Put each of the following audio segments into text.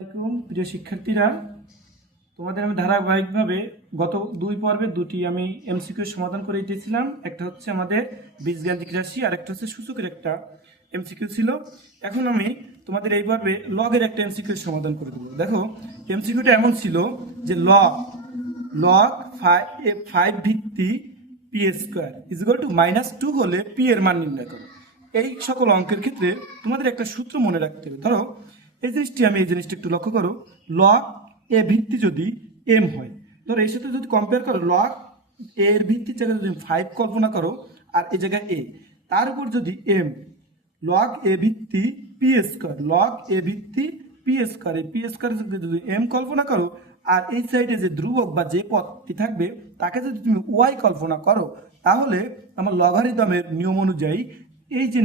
প্রিয় শিক্ষার্থীরা, তোমাদের আমি ধারাবাহিকভাবে গত দুই পর্বে দুটি আমি এমসিকিউ সমাধান করে দিয়েছিলাম। একটা হচ্ছে আমাদের বীজগাণিতিক রাশি আর একটা হচ্ছে সূচকের একটা এমসিকিউ ছিল। এখন আমি তোমাদের এই পর্বে লগের একটা এমসিকিউ সমাধান করে দেবো। দেখো, এমসিকিউটা এমন ছিল যে লগ লগ 5 ভিত্তি P square is equal two -2 হলে পি এর মান নির্ণয় করো। এই সকল অঙ্কের ক্ষেত্রে তোমাদের একটা সূত্র মনে রাখতে হবে। ধরো এই জিনিসটা একটু লক্ষ্য করো, লগ এ ভিত্তি যদি এম হয়, ধরো এর সাথে যদি কম্পেয়ার করো, লগ এর ভিত্তির জায়গায় যদি 5 কল্পনা করো আর এই জায়গায় এ, তার উপর যদি এম, লগ এ ভিত্তি পি স্কোয়ার, লগ এ ভিত্তি পি স্কোয়ার, এই পি স্কোয়ারের যদি এম কল্পনা করো আর এই সাইডে যে ধ্রুবক বা যে পদটি থাকবে তাকে যদি তুমি ওয়াই কল্পনা করো, তাহলে আমার লগারিদমের নিয়ম অনুযায়ী এই যে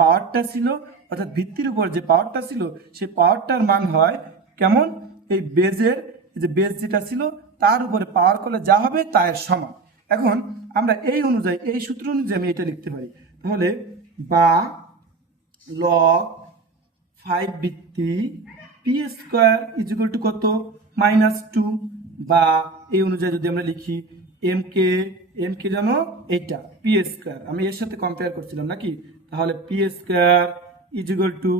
পাওয়ারটা ছিল, অর্থাৎ ভিত্তির উপর যে পাওয়ারটা ছিল, সেই পাওয়ারটার মান হয় কেমন, এই বেজের যে বেজ যেটা ছিল তার উপরে পাওয়ার করলে যা হবে তা এর সমান। এখন আমরা এই অনুযায়ী, এই সূত্র অনুযায়ী আমি এটা লিখতে পারি। তাহলে বা লগ 5 ভিত্তি P square is equal two কত, -2, বা এই অনুযায়ী যদি আমরা লিখি এম কে জানো এইটা পি স্কোয়ার, আমি এর সাথে কম্পেয়ার করছিলাম নাকি, তাহলে P square is equal to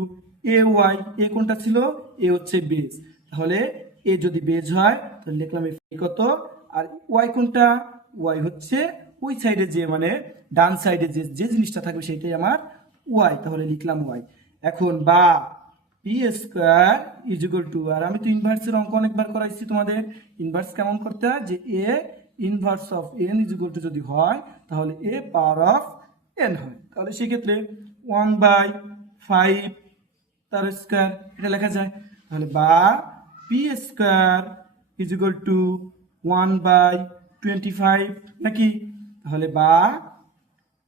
A Y, A কোনটা ছিল, এ হচ্ছে বেজ, তাহলে এ যদি বেজ হয় তাহলে লিখলাম এ কত, আর ওয়াই কোনটা, ওয়াই হচ্ছে ওই সাইডে যে মানে ডান সাইডে যে জিনিসটা থাকবে সেটাই আমার ওয়াই, তাহলে লিখলাম ওয়াই। এখন বা P square is equal to, আর আমি তো ইনভার্সের অঙ্ক অনেকবার করাইছি তোমাদের, ইনভার্স কেমন করতে হয়, যে A inverse of N is equal to যদি হয় তাহলে এ পাওয়ার অফ এন হয়, তাহলে সেক্ষেত্রে 1/5 তার স্কোয়ার এটা লেখা যায়। তাহলে বা P square is equal two 1/25 নাকি, তাহলে বা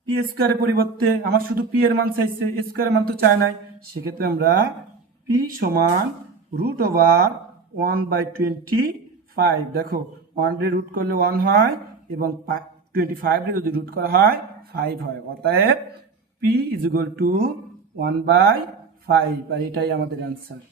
পি স্কোয়ারের পরিবর্তে আমার শুধু পি এর মান চাইছে, স্কোয়ারের মান তো চায় নাই, সেক্ষেত্রে আমরা পি সমান √1/25, দেখো 1 রে রুট করলে 1 হয় এবং 25 রে যদি রুট করা হয় 5 হয়, অতএব পি ইজ ইকুয়াল টু 1/5, আর এটাই আমাদের অ্যান্সার।